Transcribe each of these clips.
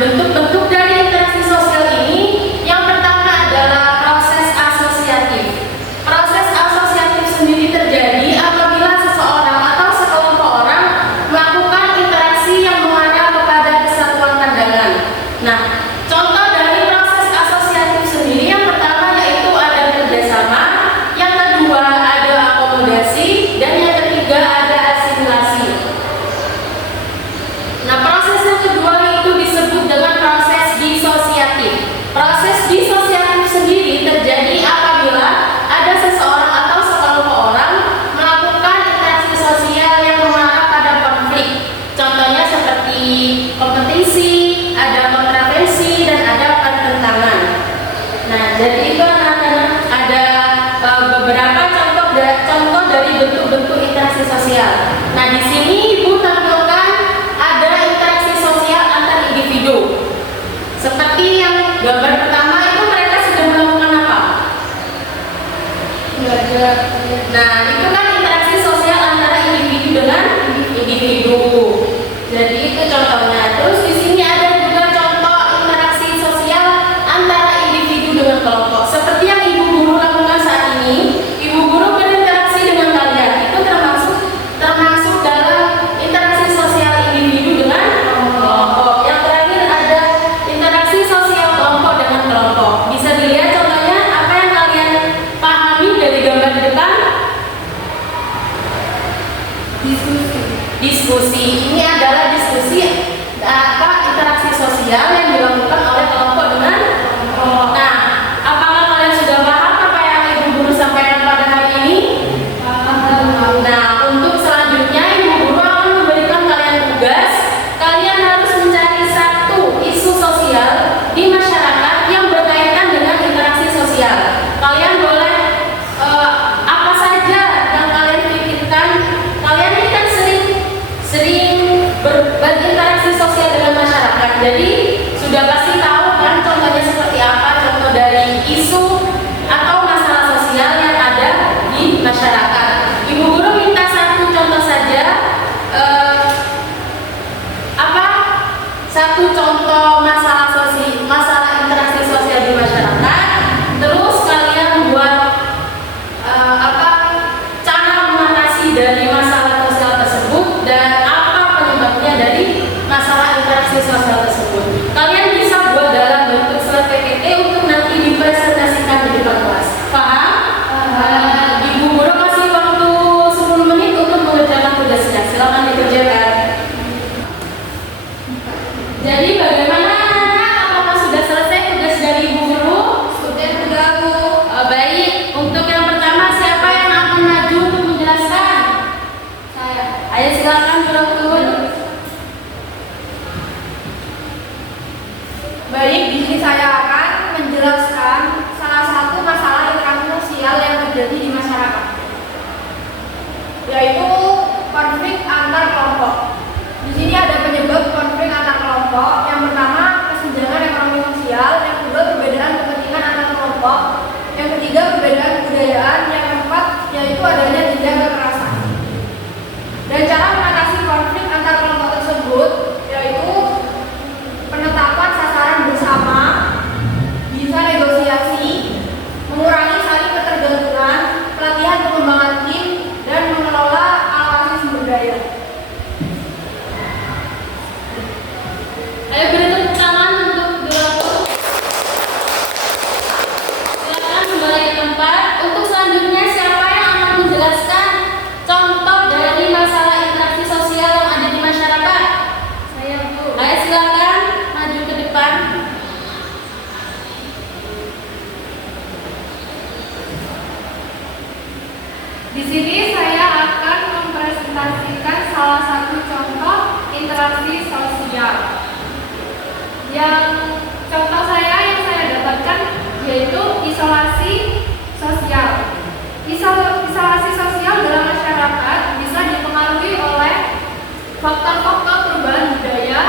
bentuk-bentuk dari interaksi sosial ini yang pertama adalah proses asosiatif. Proses asosiatif sendiri terjadi apabila seseorang atau sekelompok orang melakukan interaksi yang mengarah kepada kesatuan pandangan. Nah, contoh dari proses asosiatif sendiri yang pertama yaitu ada kerjasama, yang kedua ada akomodasi, dan yang ketiga ada asimilasi. Nah, proses yang kedua itu disebut dengan proses disosiatif. Proses disosiatif sendiri terjadi apabila ada seseorang atau sekelompok orang melakukan interaksi sosial yang mengarah pada konflik. Contohnya seperti kompetisi, ada kontravensi, dan ada pertentangan. Nah, jadi itu anak-anak ada beberapa contoh dari bentuk-bentuk interaksi sosial. Nah, di sini Ibu tampilkan ada interaksi sosial antar individu. Seperti yang gambar pertama itu mereka sudah melakukan apa? Belajar. Nah, itu kan interaksi sosial antara individu dengan individu. Jadi itu contohnya. Terus di sini ada juga contoh interaksi sosial antara individu dengan kelompok. Seperti yang Ibu guru lakukan saat ini, Ibu guru berinteraksi dengan kalian. Itu termasuk dalam interaksi sosial individu dengan kelompok. Yang terakhir ada interaksi sosial kelompok dengan kelompok. Bisa dilihat contohnya apa yang kalian pahami dari gambar di depan? Diskusi. Ini adalah diskusi interaksi sosial yang dilakukan oleh kelompok dengan kelompok. Nah, apakah kalian sudah paham apa yang Ibu guru sampaikan pada hari ini? Nah, untuk selanjutnya Ibu guru akan memberikan kalian tugas. Kalian harus mencari satu isu sosial di masyarakat yang berkaitan dengan interaksi sosial. Kalian boleh apa saja yang kalian pikirkan. Kalian ini kan sering berinteraksi sosial dengan masyarakat. Jadi sudah pasti tahu kan contohnya seperti apa, contoh dari isu atau masalah sosial yang ada di masyarakat. Ibu guru minta satu contoh saja, satu contoh masalah interaksi sosial di masyarakat. Terus kalian buat cara mengatasi dari masalah sosial tersebut dan apa penyebabnya dari masalah interaksi sosial tersebut. Kalian bisa buat dalam bentuk slide PPT untuk nanti dipresentasikan di depan kelas. Paham? Ibu guru kasih waktu 10 menit untuk mengerjakan tugasnya. Silakan dikerjakan. Jadi bagaimana anak? Apakah sudah selesai tugas dari Ibu guru? Sudah, Bu. Baik. Untuk yang pertama siapa yang akan maju untuk menjelaskan? Saya. Ayo silakan turun. Baik, di sini saya akan menjelaskan salah satu masalah interaksi sosial yang terjadi di masyarakat, yaitu konflik antar kelompok. Di sini ada penyebab konflik antar kelompok. Yang pertama, kesenjangan ekonomi sosial. Yang kedua, perbedaan kepentingan antar kelompok. Yang ketiga, perbedaan kebudayaan. Yang keempat, yaitu adanya jenjang kekerasan. Dan cara mengatasi konflik antar kelompok tersebut yaitu penetapan sasaran bersama, bisa negosiasi, mengurangi saling ketergantungan, pelatihan pengembangan tim, dan mengelola alokasi sumber daya. Ayo beri tepuk tangan untuk guru. Silakan kembali ke tempat. Untuk selanjutnya siapa yang akan menjelaskan contoh dari masalah interaksi sosial yang ada di masyarakat? Saya, Bu. Ayo silakan maju ke depan. Di sini saya akan mempresentasikan salah satu contoh interaksi sosial. Yang contoh yang saya dapatkan yaitu isolasi sosial. Isolasi sosial dalam masyarakat bisa dipengaruhi oleh faktor-faktor perubahan budaya,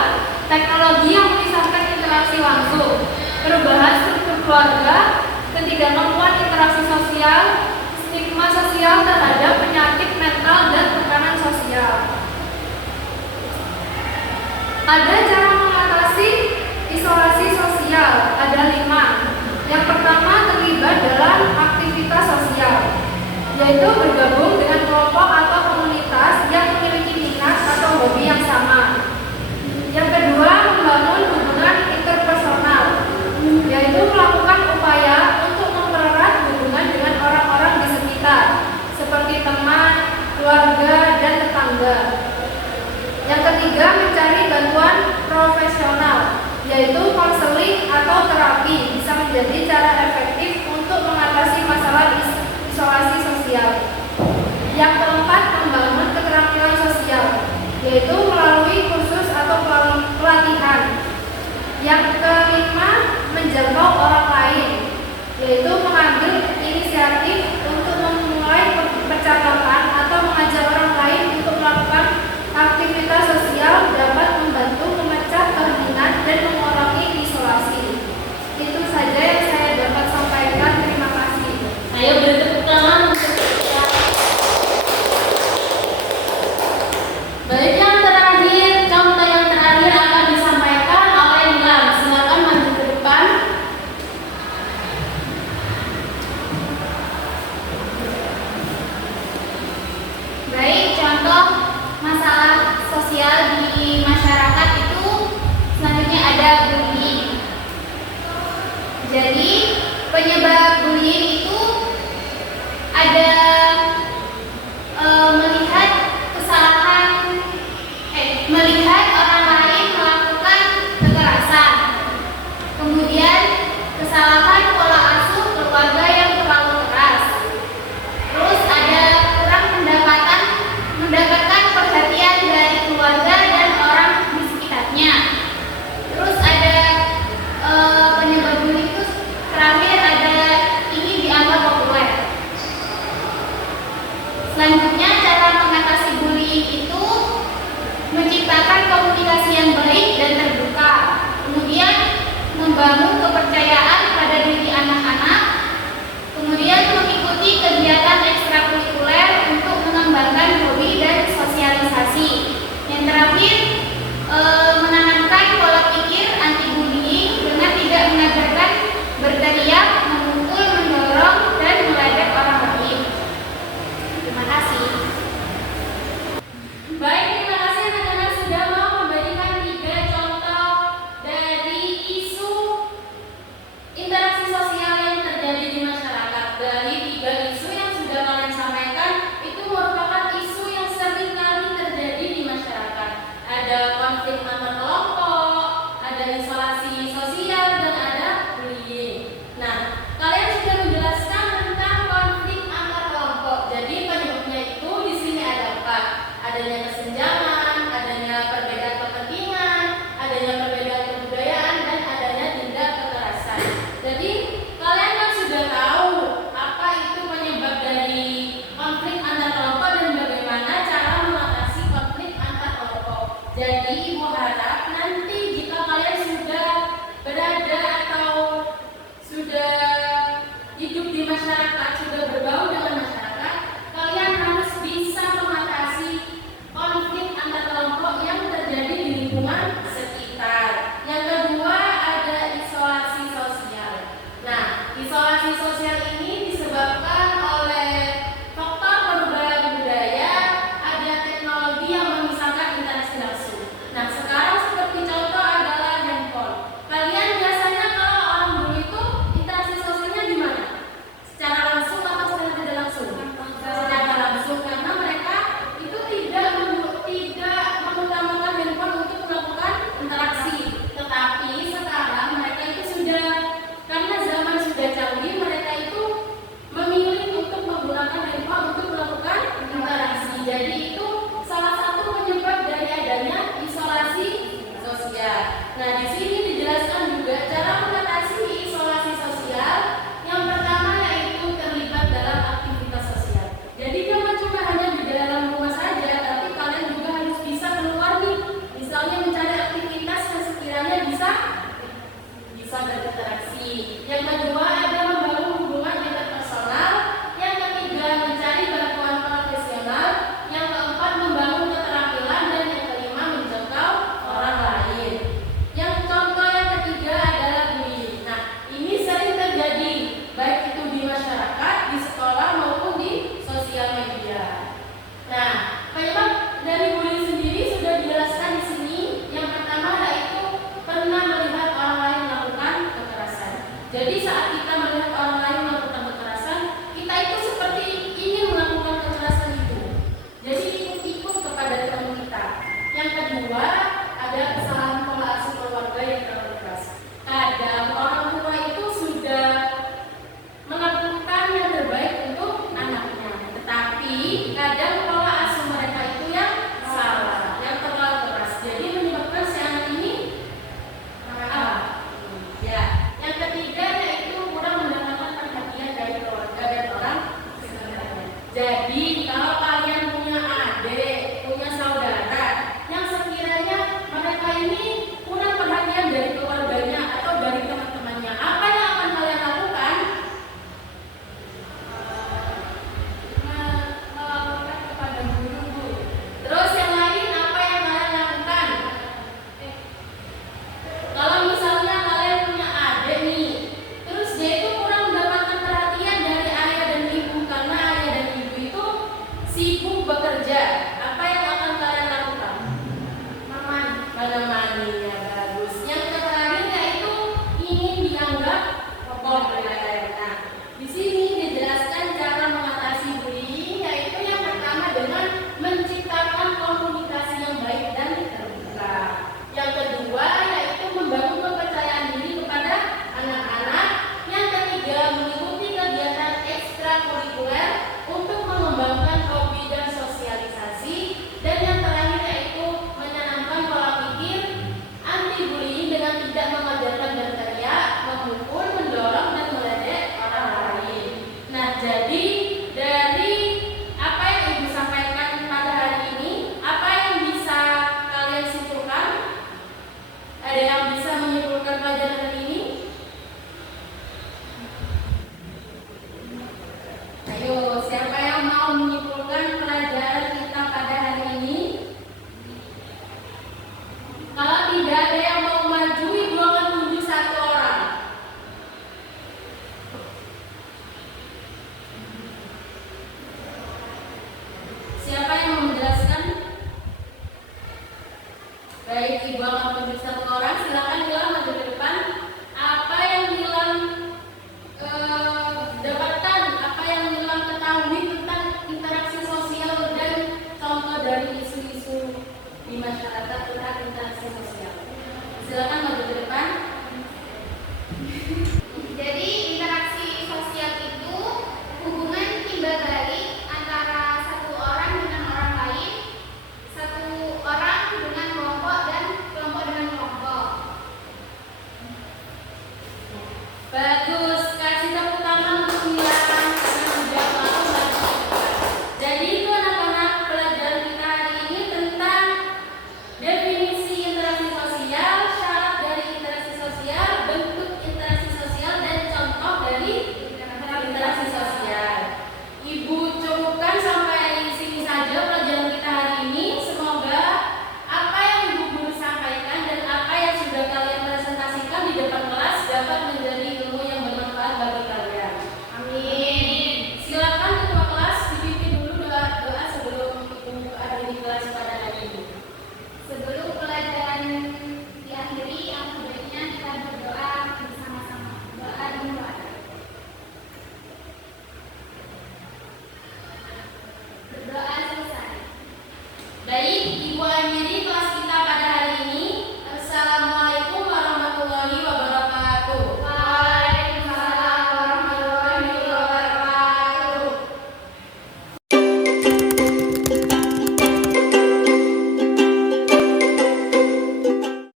teknologi yang memisahkan interaksi langsung, perubahan struktur keluarga, ketidakmampuan interaksi sosial, stigma sosial terhadap penyakit mental dan tekanan sosial. Ada cara mengatasi yaitu bergabung dengan kelompok atau komunitas yang memiliki minat atau hobi yang sama. Yang kedua, membangun hubungan interpersonal, yaitu melakukan upaya untuk mempererat hubungan dengan orang-orang di sekitar, seperti teman, keluarga, dan tetangga. Yang ketiga, mencari bantuan profesional, yaitu konseling atau terapi bisa menjadi cara efektif untuk mengatasi masalah isolasi sosial. Yang keempat, membangun keterampilan sosial, yaitu melalui kursus atau pelatihan. Yang kelima, menjangkau orang lain, yaitu mengambil inisiatif untuk memulai percakapan atau mengajak orang lain untuk melakukan aktivitas sosial dapat membantu memecah keheningan dan mengurangi isolasi. Itu saja yang saya dapat sampaikan. Terima kasih. Ayo beri tepuk tangan untuk kita. Baik, yang terakhir, contoh yang terakhir akan disampaikan oleh Nilam. Silakan maju ke depan. Baik, contoh masalah sosial di masyarakat itu selanjutnya ada bullying. Jadi penyebab bullying itu ada melihat orang lain melakukan kekerasan, kemudian kesalahan pola asuh keluarga yang terlalu keras, terus ada kurang mendapatkan perhatian dari keluarga dan orang di sekitarnya. Terus ada penyebab bullying itu terakhir ada ini dianggap populer. Selanjutnya cara mengatasi bullying itu menciptakan komunikasi yang baik dan terbuka, kemudian membangun kepercayaan pada diri anak-anak, kemudian mengikuti kegiatan ekstrakurikuler untuk mengembangkan hobi dan sosialisasi. Yang terakhir, menanamkan pola pikir anti bullying dengan tidak mengajarkan berteriak, memukul, mendorong, dan meledek orang lain. Terima kasih. Baik, terima kasih anak-anak sudah mau memberikan 3 contoh dari isu interaksi sosial yang terjadi di masyarakat. Dari 3 isu yang sudah kalian sampaikan, itu merupakan isu yang sering kali terjadi di masyarakat. Ada konflik antar kelompok, ada isolasi sosial, dan ada bullying. Nah, kalian sudah menjelaskan tentang konflik antar kelompok. Jadi penyebabnya itu di sini ada 4. Adanya kesenjangan, adanya perbedaan kepentingan, adanya perbedaan kebudayaan, dan adanya tindak kekerasan. Jadi kalian kan sudah tahu apa itu penyebab dari konflik antar kelompok dan bagaimana cara mengatasi konflik antar kelompok. Jadi ibu harap nanti jika kalian sudah berada atau sudah hidup di masyarakat, sudah bergaul dengan masyarakat, kalian harus bisa mengatasi konflik antar kelompok yang terjadi di lingkungan sekitar. Yang kedua ada isolasi sosial. Nah, isolasi sosial ini disebabkan oleh faktor perubahan budaya, ada teknologi yang memisahkan interaksi langsung. Nah, sekarang seperti contoh adalah handphone. Kalian biasanya kalau orang dulu itu interaksi sosialnya gimana? Secara langsung kemudian. Nah, penyebab dari bullying sendiri sudah dijelaskan di sini. Yang pertama yaitu pernah melihat orang lain melakukan kekerasan. Jadi saat kita melihat orang lain melakukan kekerasan, kita itu seperti ingin melakukan kekerasan itu. Jadi ikut-ikut kepada teman kita. Yang kedua, ada kesalahan pola asuh keluarga yang terlalu keras. Kadang orang tua itu sudah melakukan yang terbaik untuk anaknya, tetapi kadang pola asuh mereka itu yang salah, yang terlalu keras. Jadi menyebabkan si anak ini ya. Yang ketiga yaitu kurang mendapatkan perhatian dari keluarga dan orang sekitarnya. Jadi kalau kalian punya adik, punya saudara yang sekiranya mereka ini kurang perhatian dari keluarganya atau dari teman-temannya, apa yang akan kalian lakukan? Melaporkan kepada guru. Terus yang lain apa yang kalian lakukan? Kalau misalnya kalian punya adik nih, terus dia itu kurang mendapatkan perhatian dari ayah dan ibu karena ayah dan ibu itu sibuk bekerja, apa yang akan kalian lakukan? Menemaninya, bagus. Yang terakhir yaitu ingin dianggap populer. Nah, di sini dijelaskan cara mengatasi bullying, yaitu yang pertama dengan menciptakan komunikasi yang baik dan terbuka. Yang kedua yaitu membangun kepercayaan diri kepada anak-anak. Yang ketiga mengikuti kegiatan ekstrakurikuler untuk mengembangkan hobi dan sosialisasi. Dan yang terakhir yaitu menanamkan pola pikir anti bullying dengan tidak mengajarkan berteriak, memukul, mendorong dan meledek orang lain. Nah, jadi dari apa yang Ibu sampaikan pada hari ini, apa yang bisa kalian simpulkan? Ada yang bisa menyimpulkan pelajaran hari ini? Ayo, siapa yang mau menyimpulkan pelajaran kita pada hari ini? Kalau tidak ada yang mau maju, Ibu akan tunjuk satu orang. Siapa yang mau menjelaskan? Baik, Ibu akan tunjuk satu orang. Silakan Nilam maju ke depan. Apa yang Nilam dapatkan? Apa yang Nilam ketahui tentang interaksi sosial dan contoh dari isu-isu di masyarakat tentang interaksi sosial? Silakan